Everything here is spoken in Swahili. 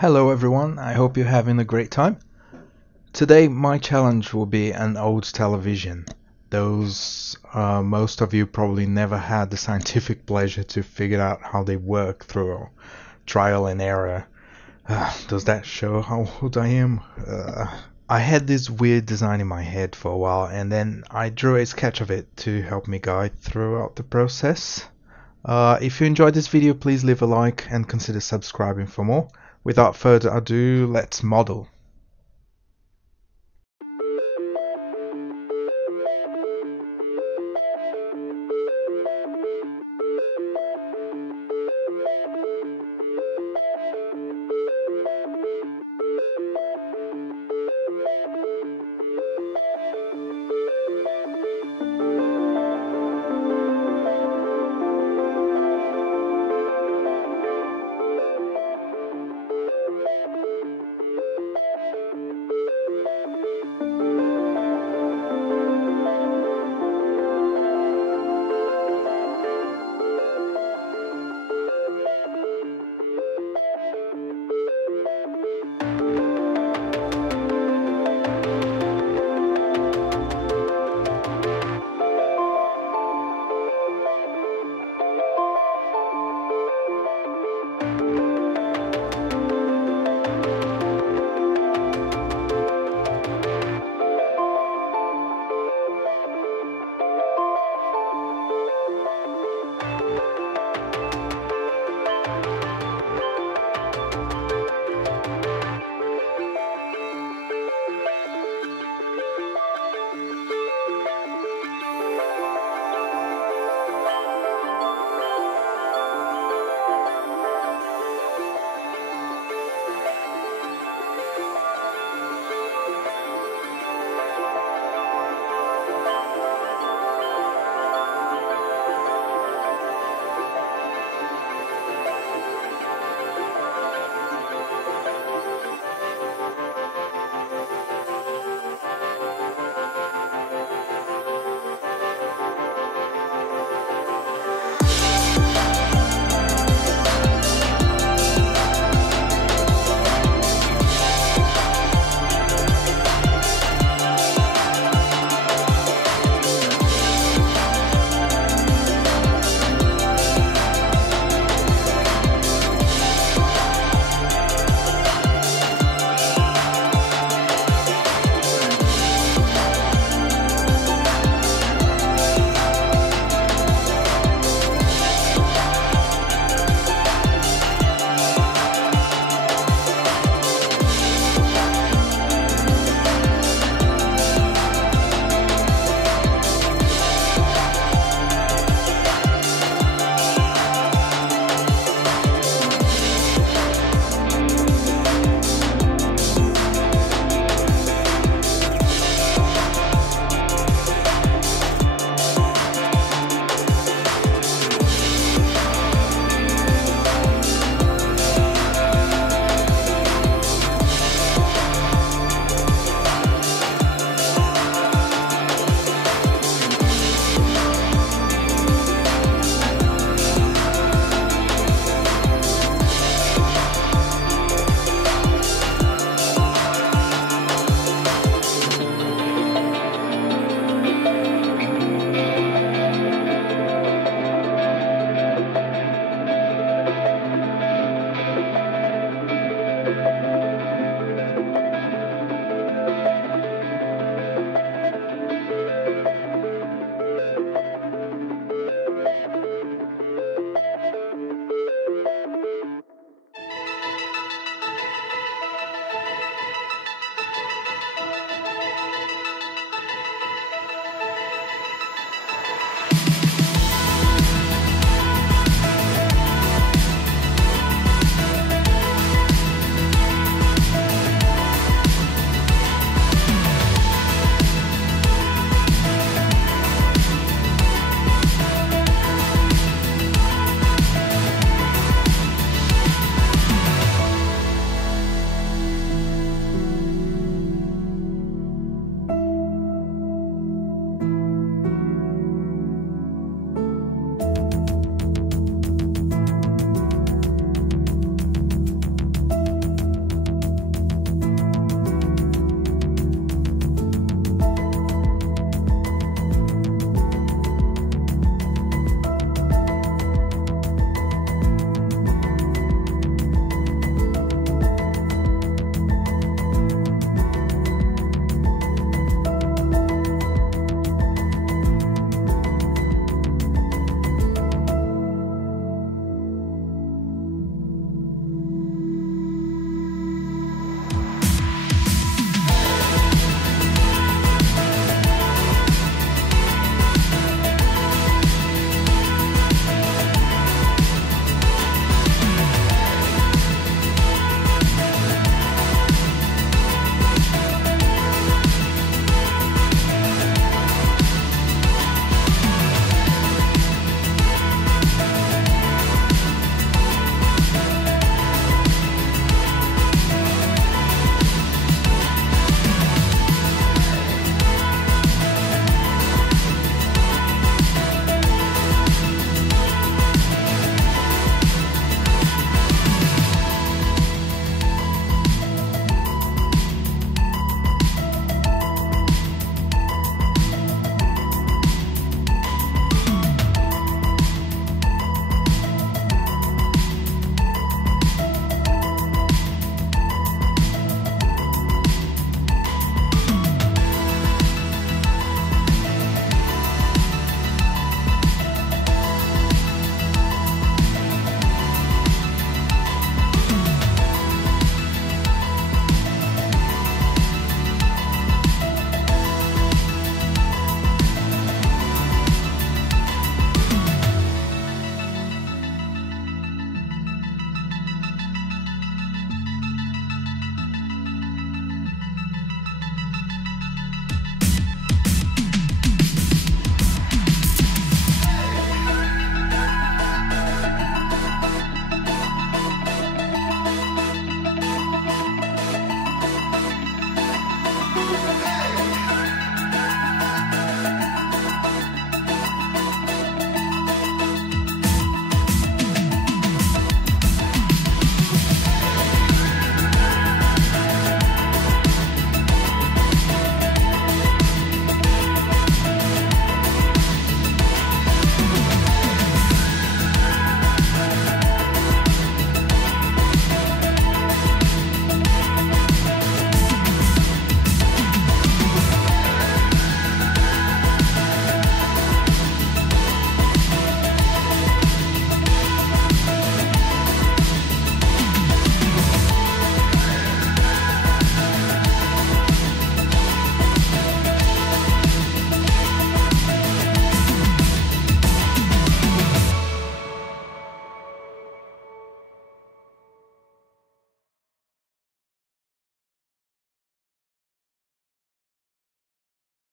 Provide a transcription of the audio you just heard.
Hello everyone, I hope you're having a great time. Today my challenge will be an old television. Most of you probably never had the scientific pleasure to figure out how they work through trial and error. Does that show how old I am? I had this weird design in my head for a while, and then I drew a sketch of it to help me guide throughout the process. If you enjoyed this video, please leave a like and consider subscribing for more. Without further ado, let's model.